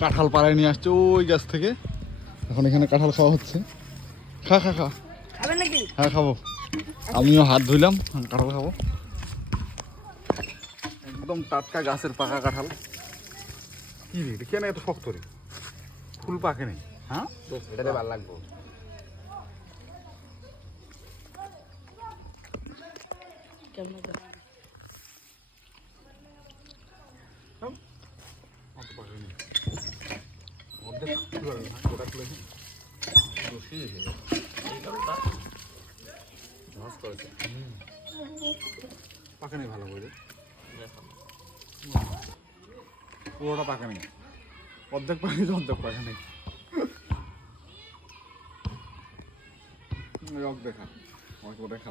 কাঁঠাল পাড়ায় নিয়ে আসছে ওই গাছ থেকে। এখন এখানে কাঁঠাল খাওয়া হচ্ছে। খা খা খা। খাবেন নাকি? হ্যাঁ খাবো। আমিও হাত ধুইলাম, কাঁঠাল খাবো। একদম টাটকা গাছের পাকা কাঁঠাল। কি রে কেন এত শক্ত রে? ফুল পাকে নেই। হ্যাঁ এটাতে ভালো লাগবো। কেমন হবে? পাকে নেই ভালো করে, পুরোটা পাকে নেই, অর্ধেক পাকে অর্ধেক পাকে নেই। রক দেখা, দেখা